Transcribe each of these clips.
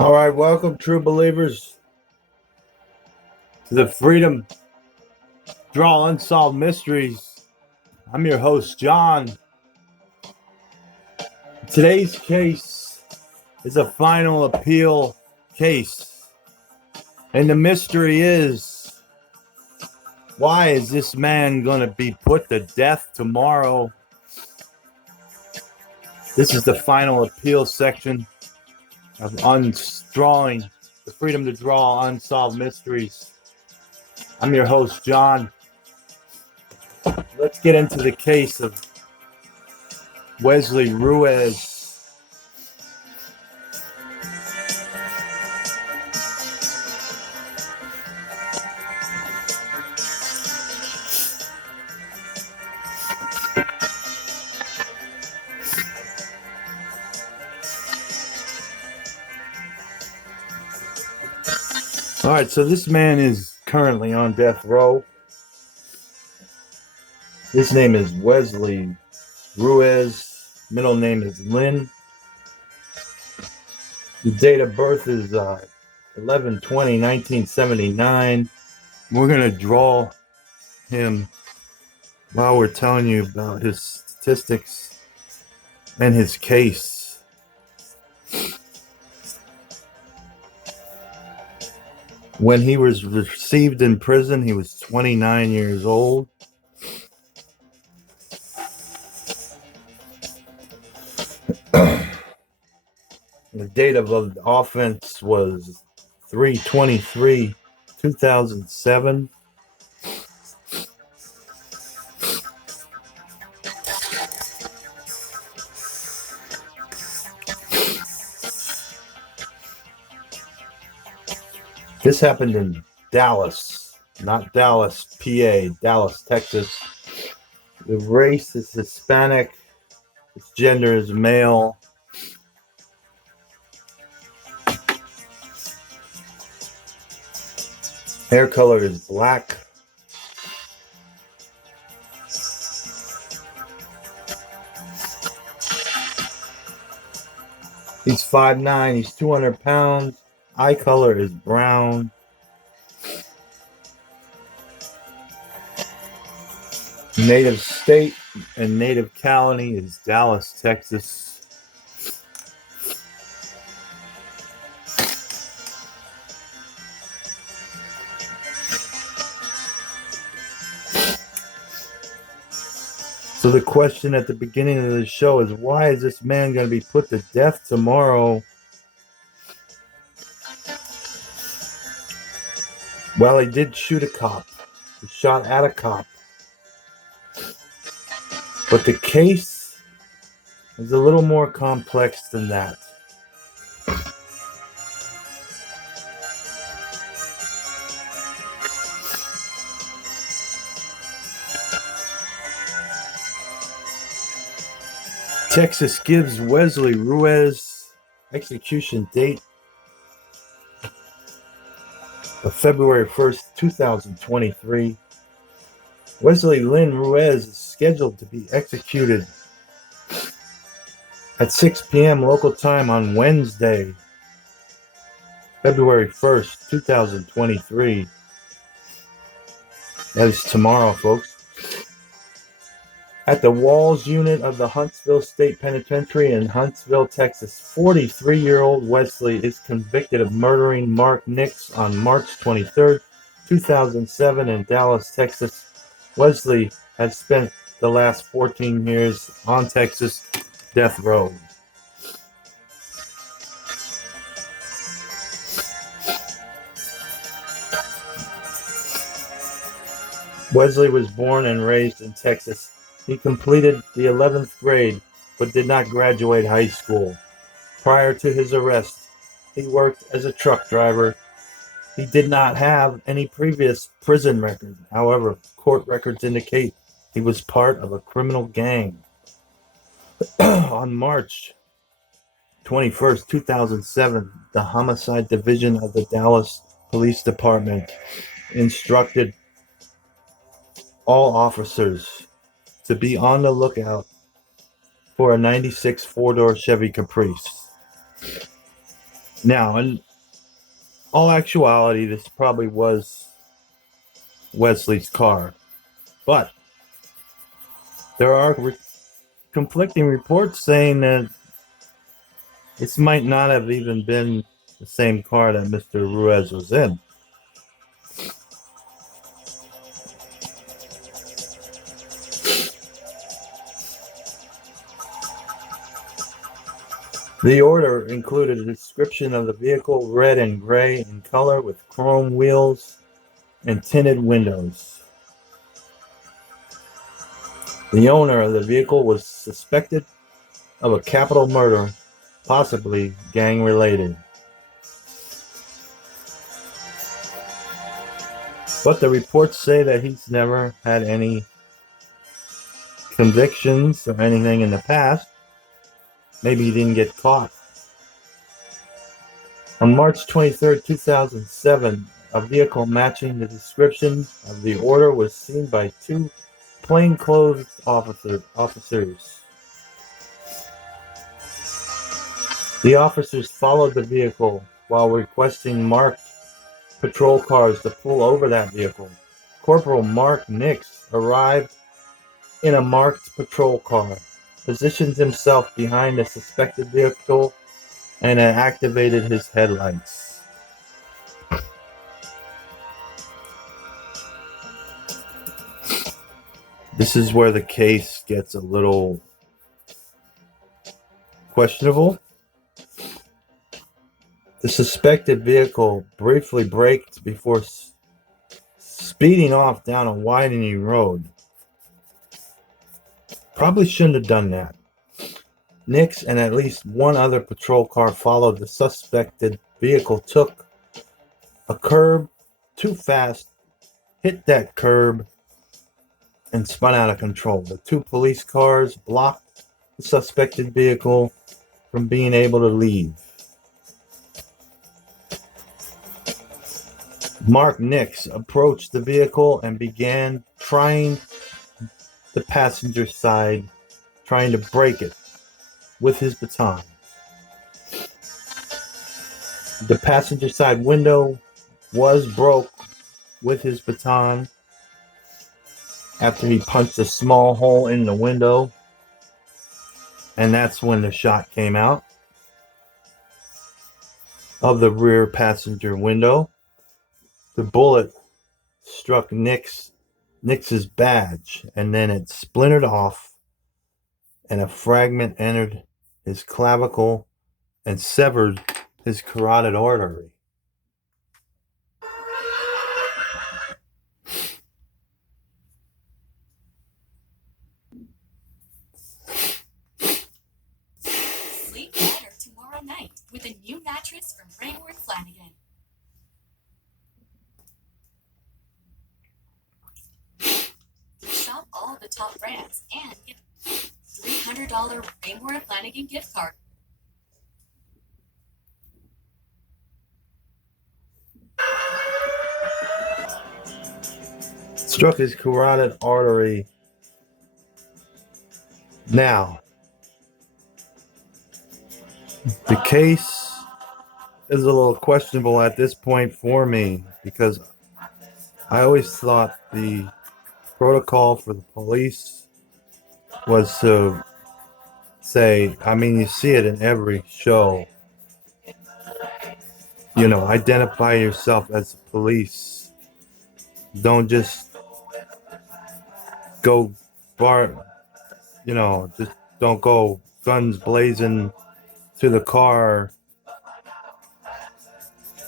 All right, welcome, true believers, to the Freedom Draw Unsolved Mysteries. I'm your host, John. Today's case is a final appeal case. And the mystery is, why is this man going to be put to death tomorrow? This is the final appeal section of Undrawing, the Freedom to Draw Unsolved Mysteries. I'm your host, John. Let's get into the case of Wesley Ruiz. All right, so this man is currently on death row. His name is Wesley Ruiz. Middle name is Lynn. The date of birth is 11/20/1979. We're going to draw him while we're telling you about his statistics and his case. When he was received in prison, he was 29 years old. The date of the offense was 3/23/2007. This happened in Dallas, not Dallas, PA, Dallas, Texas. The race is Hispanic. Its gender is male. Hair color is black. He's 5'9". He's 200 pounds. Eye color is brown. Native state and native county is Dallas, Texas. So the question at the beginning of the show is, why is this man going to be put to death tomorrow? Well, he did shoot a cop. He shot at a cop. But the case is a little more complex than that. Texas gives Wesley Ruiz execution date of February 1st, 2023. Wesley Lynn Ruiz is scheduled to be executed at 6 p.m. local time on Wednesday, February 1st, 2023. That is tomorrow, folks. At the Walls Unit of the Huntsville State Penitentiary in Huntsville, Texas, 43-year-old Wesley is convicted of murdering Mark Nix on March 23, 2007 in Dallas, Texas. Wesley has spent the last 14 years on Texas death row. Wesley was born and raised in Texas. He completed the 11th grade, but did not graduate high school. Prior to his arrest, he worked as a truck driver. He did not have any previous prison record. However, court records indicate he was part of a criminal gang. On March 21st, 2007, the Homicide Division of the Dallas Police Department instructed all officers to be on the lookout for a 96 four-door Chevy Caprice. Now, in all actuality, this probably was Wesley's car, but there are conflicting reports saying that this might not have even been the same car that Mr. Ruiz was in. The order included a description of the vehicle, red and gray in color with chrome wheels and tinted windows. The owner of the vehicle was suspected of a capital murder, possibly gang-related. But the reports say that he's never had any convictions or anything in the past. Maybe he didn't get caught. On March 23, 2007, a vehicle matching the description of the order was seen by two plainclothes officers. The officers followed the vehicle while requesting marked patrol cars to pull over that vehicle. Corporal Mark Nix arrived in a marked patrol car, positioned himself behind the suspected vehicle, and activated his headlights. This is where the case gets a little questionable. The suspected vehicle briefly braked before speeding off down a widening road. Probably shouldn't have done that. Nix and at least one other patrol car followed the suspected vehicle, took a curb too fast, hit that curb, and spun out of control. The two police cars blocked the suspected vehicle from being able to leave. Mark Nix approached the vehicle and began trying the passenger side, trying to break it with his baton. The passenger side window was broke with his baton after he punched a small hole in the window, and that's when the shot came out of the rear passenger window. The bullet struck Nix's badge, and then it splintered off, and a fragment entered his clavicle and severed his carotid artery. Sleep better tomorrow night with a new mattress from Raymore Flanagan. Shop all the top brands and get $300 Raymore Flanagan gift card. Struck his carotid artery. Now, the case is a little questionable at this point for me, because I always thought the protocol for the police was to say, I mean, you see it in every show, identify yourself as the police. Don't just go just don't go guns blazing to the car.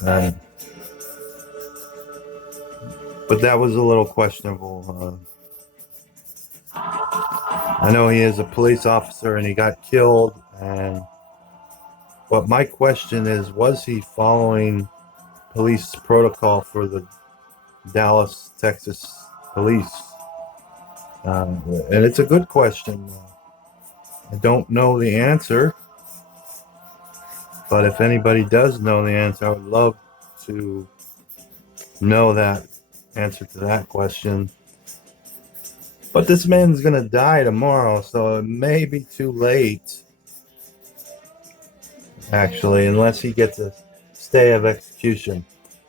But that was a little questionable. I know he is a police officer and he got killed, but my question is, was he following police protocol for the Dallas, Texas police? And it's a good question. I don't know the answer, but if anybody does know the answer, I would love to know that answer to that question. But this man's going to die tomorrow, so it may be too late actually, unless he gets a stay of execution.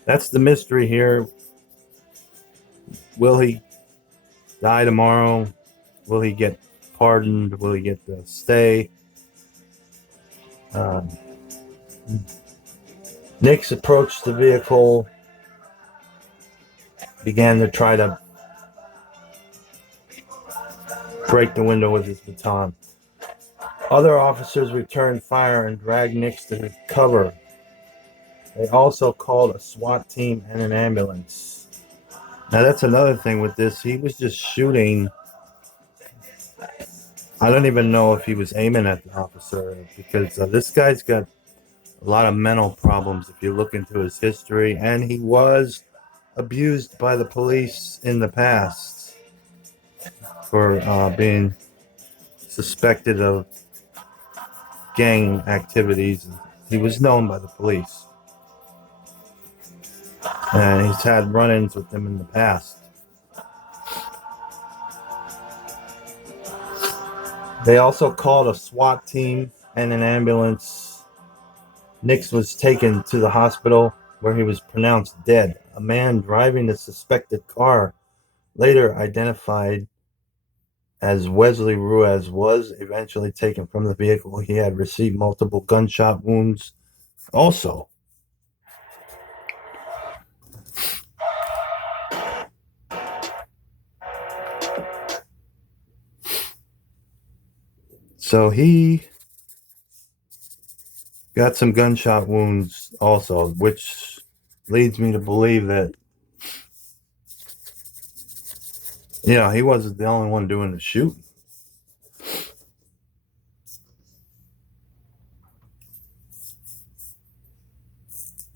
That's the mystery here. Will he die tomorrow? Will he get pardoned? Will he get the stay? Um, Nix approached the vehicle, began to try to break the window with his baton. Other officers returned fire and dragged Nix to cover. They also called a SWAT team and an ambulance. Now that's another thing with this. He was just shooting. I don't even know if he was aiming at the officer, because this guy's got a lot of mental problems if you look into his history, and he was abused by the police in the past for being suspected of gang activities. He was known by the police, and he's had run-ins with them in the past. They also called a SWAT team and an ambulance. Nix was taken to the hospital, where he was pronounced dead. A man driving the suspected car, later identified as Wesley Ruiz, was eventually taken from the vehicle. He had received multiple gunshot wounds also. So he got some gunshot wounds also, which leads me to believe that, he wasn't the only one doing the shooting.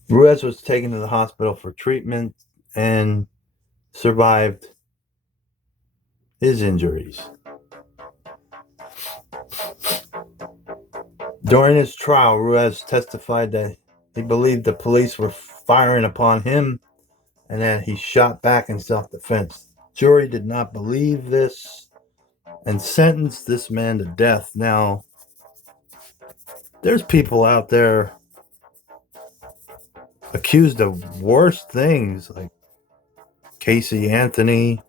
Ruiz was taken to the hospital for treatment and survived his injuries. During his trial, Ruiz testified that he believed the police were firing upon him and that he shot back in self-defense. Jury did not believe this and sentenced this man to death. Now, there's people out there accused of worse things, like Casey Anthony,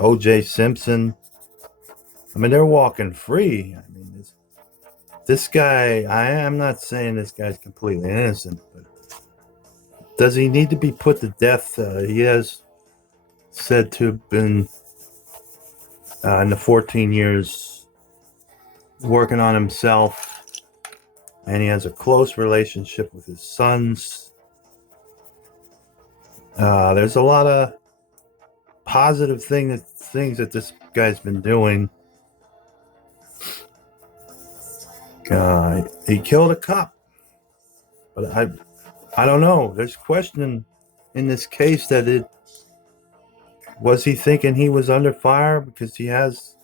O.J. Simpson. I mean, they're walking free. I mean, this guy, I'm not saying this guy's completely innocent, but does he need to be put to death? He has said to have been, in the 14 years, working on himself, and he has a close relationship with his sons. There's a lot of positive things that this guy's been doing. He killed a cop, but I don't know. There's question in this case that was he thinking he was under fire because he has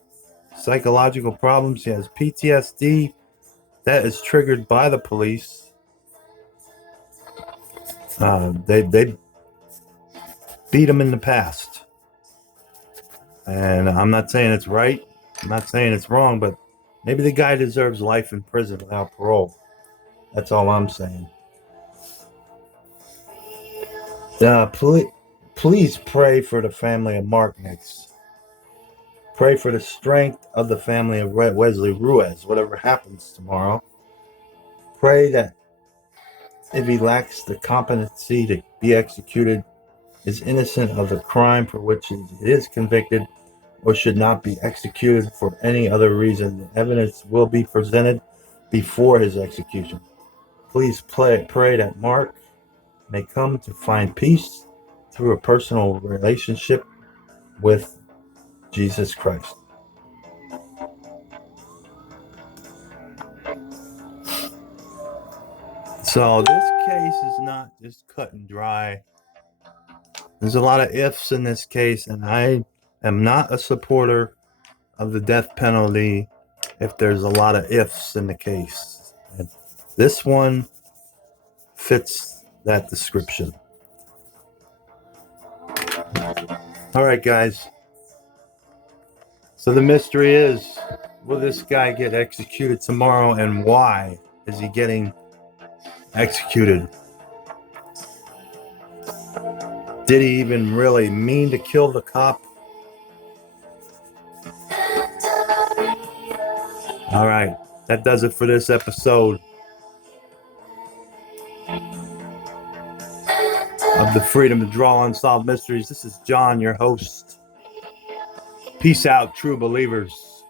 psychological problems. He has PTSD that is triggered by the police. They beat him in the past, and I'm not saying it's right. I'm not saying it's wrong, but maybe the guy deserves life in prison without parole. That's all I'm saying. Please pray for the family of Mark Nix. Pray for the strength of the family of Wesley Ruiz, whatever happens tomorrow. Pray that if he lacks the competency to be executed, is innocent of the crime for which he is convicted, or should not be executed for any other reason, the evidence will be presented before his execution. Please pray that Mark may come to find peace through a personal relationship with Jesus Christ. So this case is not just cut and dry. There's a lot of ifs in this case, and I am not a supporter of the death penalty if there's a lot of ifs in the case. And this one fits that description. All right, guys. So the mystery is, will this guy get executed tomorrow, and why is he getting executed. Did he even really mean to kill the cop? All right, that does it for this episode of the Freedom to Draw Unsolved Mysteries. This is John, your host. Peace out, true believers.